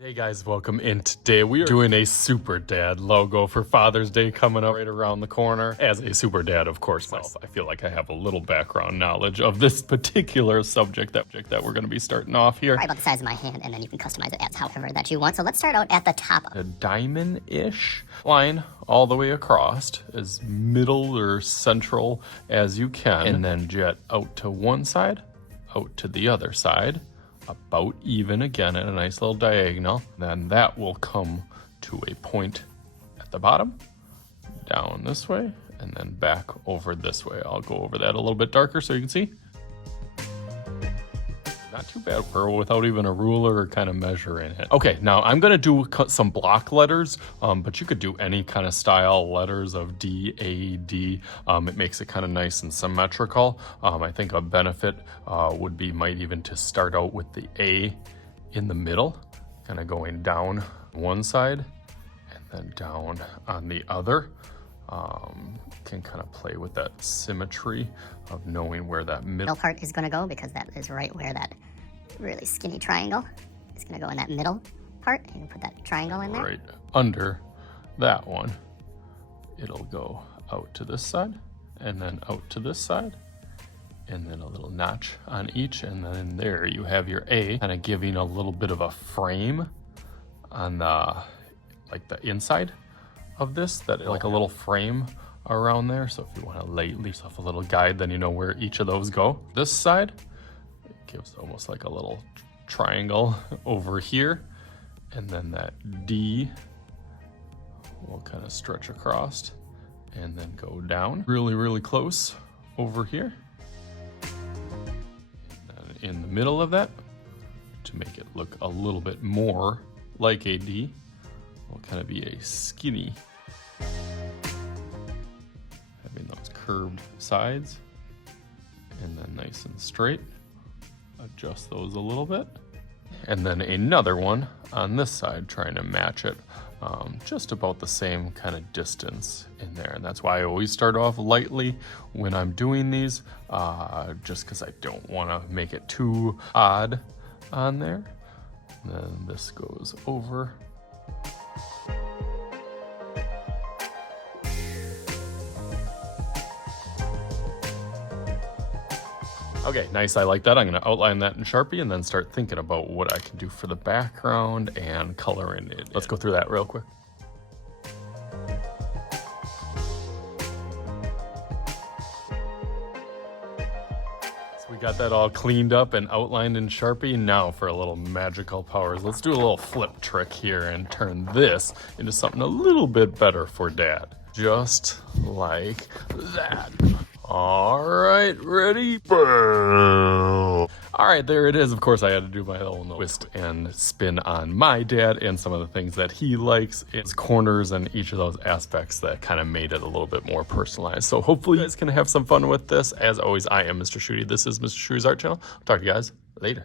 Hey guys, welcome in. Today we are doing a Super Dad logo for Father's Day coming up right around the corner. As a Super Dad, of course, I feel like I have a little background knowledge of this particular subject that we're going to be starting off here. Right about the size of my hand, and then you can customize it as however that you want. So let's start out at the top. A diamond-ish line all the way across, as middle or central as you can, and then jet out to one side, out to the other side, about even again at a nice little diagonal. Then that will come to a point at the bottom, down this way, and then back over this way. I'll go over that a little bit darker so you can see. Not too bad for without even a ruler or kind of measuring it. Okay, now I'm gonna do some block letters, but you could do any kind of style letters of D, A, D. It makes it kind of nice and symmetrical. I think a benefit would be might even to start out with the A in the middle, kind of going down one side and then down on the other. Can kind of play with that symmetry of knowing where that middle Part is going to go, because that is right where that really skinny triangle is going to go in that middle part. You can put that triangle in there. Right under that one, it'll go out to this side and then out to this side, and then a little notch on each, and then there you have your A, kind of giving a little bit of a frame on the like the inside of this, that like a little frame around there. So if you want to leave yourself a little guide, then you know where each of those go. This side, it gives almost like a little triangle over here, and then that D will kind of stretch across and then go down really close over here. And then in the middle of that, to make it look a little bit more like a D, will kind of be a skinny, having those curved sides, and then nice and straight. Adjust those a little bit, and then another one on this side, trying to match it just about the same kind of distance in there. And that's why I always start off lightly when I'm doing these, just because I don't want to make it too odd on there. And then this goes over. Okay, nice, I like that. I'm gonna outline that in Sharpie and then start thinking about what I can do for the background and coloring it. Let's go through that real quick. So we got that all cleaned up and outlined in Sharpie. Now for a little magical powers. Let's do a little flip trick here and turn this into something a little bit better for Dad. Just like that. All right, ready? All right, there it is. Of course, I had to do my own twist and spin on my dad and some of the things that he likes, its corners and each of those aspects that kind of made it a little bit more personalized. So hopefully you guys can have some fun with this. As always, I am Mr. Shooty. This is Mr. Shooty's Art Channel. I'll talk to you guys later.